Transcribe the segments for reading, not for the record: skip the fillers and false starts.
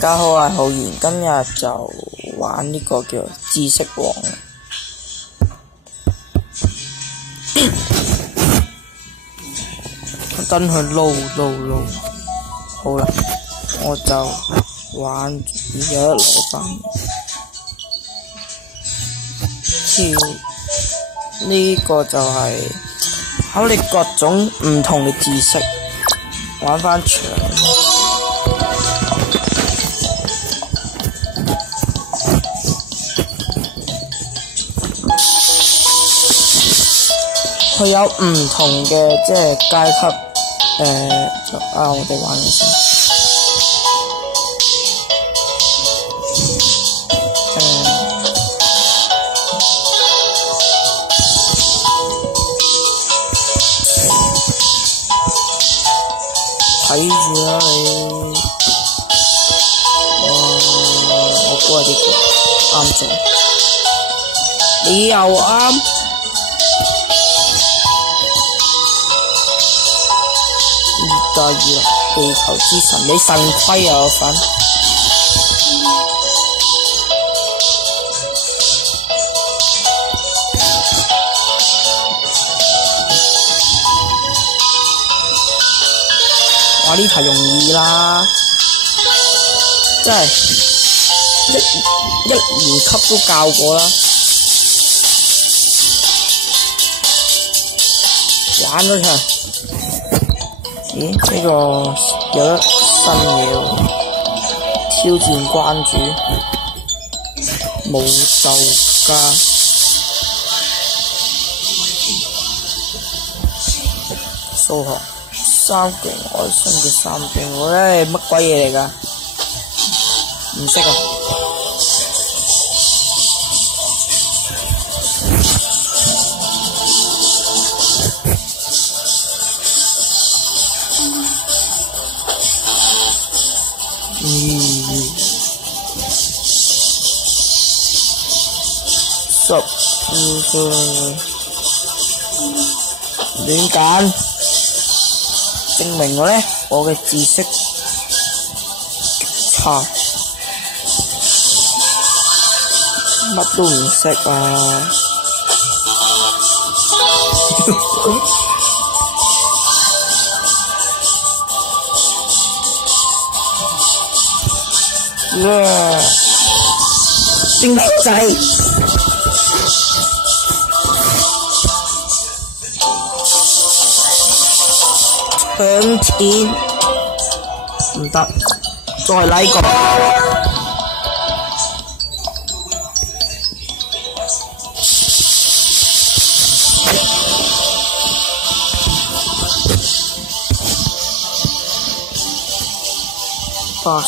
家好，我係浩然，今日就玩呢個叫知識王。等佢撈，好啦，我就玩，而家攞翻呢個就係考你各種唔同嘅知識，玩翻場。佢有唔同嘅即係階級，我哋玩嘅先。睇住啦你，我估係呢個啱咗，你又啱。2+2啦，地球之神，你腎虧又有份。哇！呢題容易啦，真係一年級都教過啦，玩咗場。咦？呢個有得新嘢喎，挑戰關主，武鬥家，數學三勁愛心嘅三勁，乜鬼嘢嚟㗎？唔識啊！亂揀，證明我嘅知識差，乜都唔識啊！精仔。搶錢唔得，再嚟個白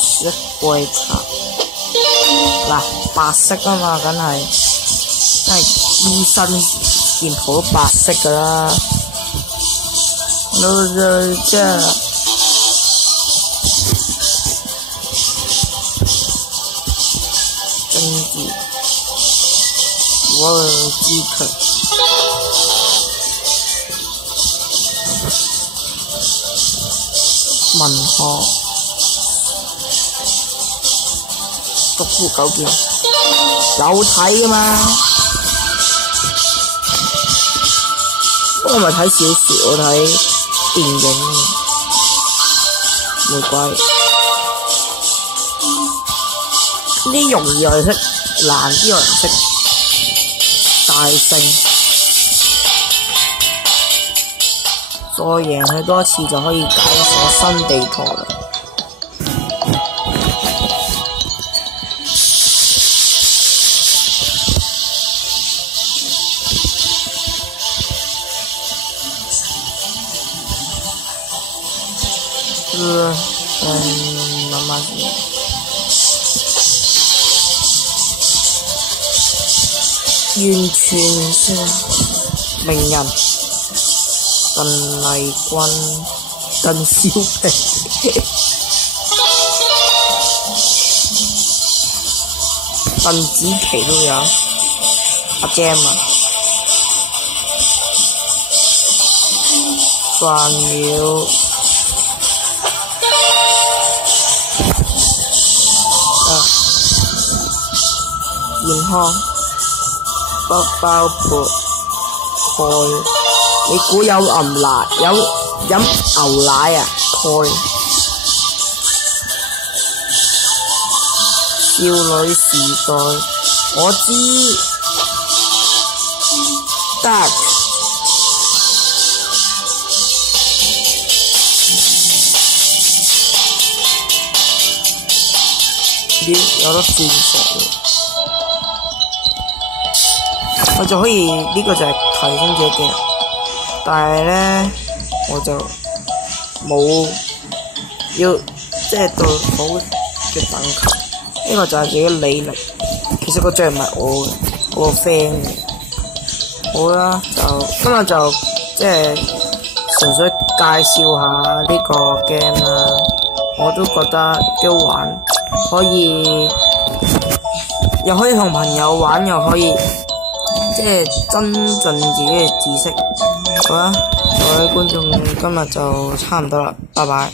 色龜茶嗱，白色啊嘛，梗係醫生件袍都白色噶啦。這政治我饥渴，文學獨孤九劍有睇㗎嘛？我咪睇小說，我睇電影，冇怪。呢容易我哋識，難啲我哋識。大勝，再贏佢多次就可以解一鎖新地圖啦。慢慢嚟。完全是名人，鄧麗君、鄧小平、鄧紫棋都有，阿 Jam 啊，算了。健康，不包括鈣。你估有飲牛奶啊？鈣。少女時代，我知。Dark。有得轉數，我就可以呢個就係提升自己技能，但係咧我就冇要即係到好嘅等級，呢個就係自己履歷。其實個獎唔係我嘅，我個 friend 嘅。好啦，就今日就即係純粹介紹下呢個 game 啦，我都覺得幾好玩。可以，又可以同朋友玩，又可以即係增進自己嘅知識。好啦，各位觀眾，今日就差唔多啦，拜拜。